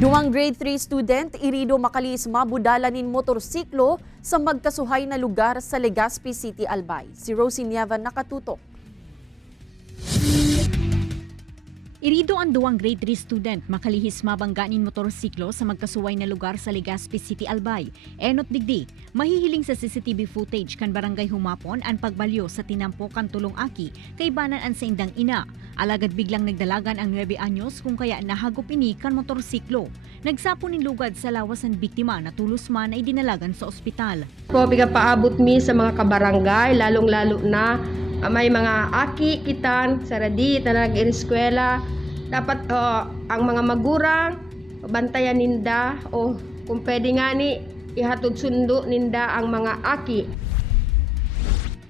Duwang grade 3 student irido makalis mabudalanin motorsiklo sa magkasuhay na lugar sa Legazpi City, Albay. Si Rosie Nieva nakatutok. Irido ang duwang grade 3 student makalihis mabangganin motorsiklo sa magkasuway na lugar sa Legazpi City, Albay. Enot digdi, mahihiling sa CCTV footage kan barangay humapon ang pagbalyo sa tinampo kan tulong aki kay banan ang sa indang ina. Alagad biglang nagdalagan ang 9 anyos kung kaya nahagop ini kan motorsiklo. Nagsapo ni lugad sa lawas ang biktima na tulos man ay dinalagan sa ospital. Po, paabot mi sa mga kabarangay, lalong-lalo na may mga aki kitan sa radit na nag-eskwela. Dapat ang mga magurang bantayan ninda o kung pwede nga ni ihatod sundo ninda ang mga aki.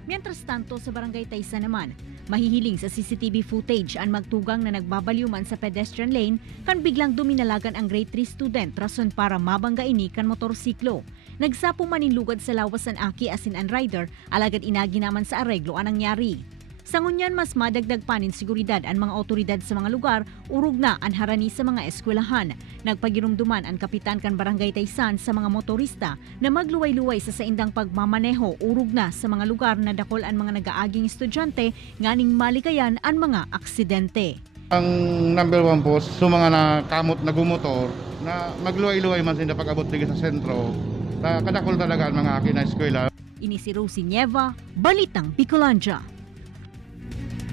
Mientras tanto sa barangay Taysa naman, mahihiling sa CCTV footage ang magtugang na nagbabalyuman sa pedestrian lane kan biglang duminalagan ang grade 3 student rason para mabangga ini kan motorsiklo. Nagsapo maninlugad sa lawas ang aki asin ang rider, alagad inagi naman sa areglo ang nangyari. Sa ngunyan mas madagdag panin seguridad ang mga otoridad sa mga lugar, urog na ang harani sa mga eskwelahan. Nagpagirumduman ang kapitan kan barangay Taysan sa mga motorista na magluway-luway sa saindang pagmamaneho, urog na sa mga lugar na dakol ang mga nagaaging estudyante nganing malikayan ang mga aksidente. Ang number one po sa mga nakamot na gumotor na magluway-luway man sila pag-abot sa sentro. Kadakol talaga ang mga akin na eskwela. Ini si Rosie Nieva, Balitang Bicolanja.